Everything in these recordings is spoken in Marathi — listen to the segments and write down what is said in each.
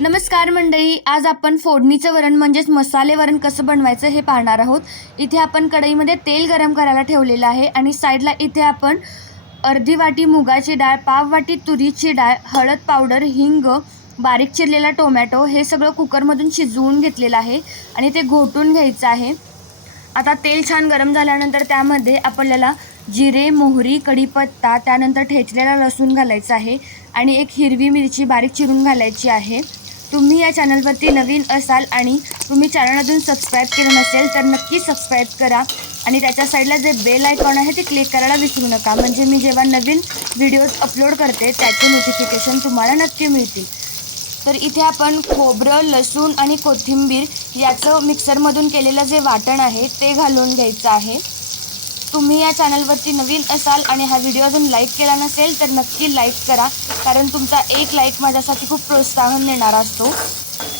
नमस्कार मंडळी आज आपण फोडणीचं वरण म्हणजेच मसाले वरण कसं बनवायचं हे पाहणार आहोत. इथे आपण कढईमध्ये तेल गरम करायला ठेवलेलं आहे आणि साईडला इथे आपण अर्धी वाटी मुगाची डाळ पाव वाटी तुरीची डाळ हळद पावडर हिंग बारीक चिरलेला टोमॅटो हे सगळं कुकरमधून शिजवून घेतलेलं आहे आणि ते घोटून घ्यायचं आहे. आता तेल छान गरम झाल्यानंतर त्यामध्ये आपल्याला जिरे मोहरी कढीपत्ता त्यानंतर ठेचलेला लसूण घालायचा आहे आणि एक हिरवी मिरची बारीक चिरून घालायची आहे. तुम्ही या चॅनलवरती नवीन असाल आणि तुम्ही चॅनल अजून सबस्क्राईब केलं नसेल तर नक्की सबस्क्राईब करा. आणि त्याच्या साईडला जे बेल आयकॉन आहे ते क्लिक करायला विसरू नका. म्हणजे मी जेव्हा नवीन व्हिडिओज अपलोड करते त्याचे नोटिफिकेशन तुम्हाला नक्की मिळतील. तर इथे आपण खोबरं लसूण आणि कोथिंबीर याचं मिक्सरमधून केलेलं जे वाटण आहे ते घालून घ्यायचं आहे. तुम्ही या चॅनलवरती नवीन असाल आणि हा व्हिडिओ अजून लाईक केला नसेल तर नक्की लाईक करा कारण तुमचा एक लाईक माझ्यासाठी खूप प्रोत्साहन देणारा असतो.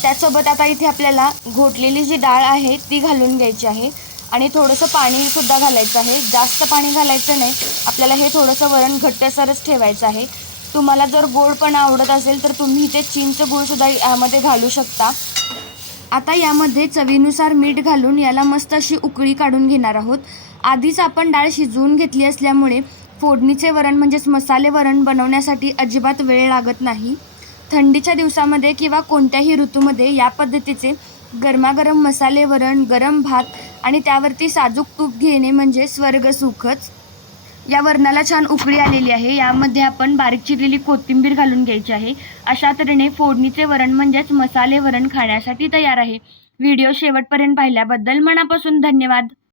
त्यासोबत आता इथे आपल्याला घोटलेली जी डाळ आहे ती घालून घ्यायची आहे. आणि थोडंसं पाणीसुद्धा घालायचं आहे. जास्त पाणी घालायचं नाही. आपल्याला हे थोडंसं वरण घट्टसरच ठेवायचं आहे. तुम्हाला जर गोड पण आवडत असेल तर तुम्ही इथे चिंच गुळसुद्धा यामध्ये घालू शकता. आता यामध्ये चवीनुसार मीठ घालून याला मस्त अशी उकळी काढून घेणार आहोत. आधीच आपण डाळ शिजवून घेतली असल्यामुळे फोडणीचे वरण म्हणजेच मसाले वरण बनवण्यासाठी अजिबात वेळ लागत नाही. थंडीच्या दिवसामध्ये किंवा कोणत्याही ऋतूमध्ये या पद्धतीचे गरमागरम मसाले वरण गरम भात आणि त्यावरती साजूक तूप घेणे म्हणजे स्वर्ग सुखच. या वरणाला छान उकळी आलेली आहे. यामध्ये आपण बारीक चिरलेली कोथिंबीर घालून घ्यायची आहे. अशा तऱ्हेने फोडणीचे वरण म्हणजेच मसाले वरण खाण्यासाठी तयार आहे. व्हिडिओ शेवटपर्यंत पाहिल्याबद्दल मनापासून धन्यवाद.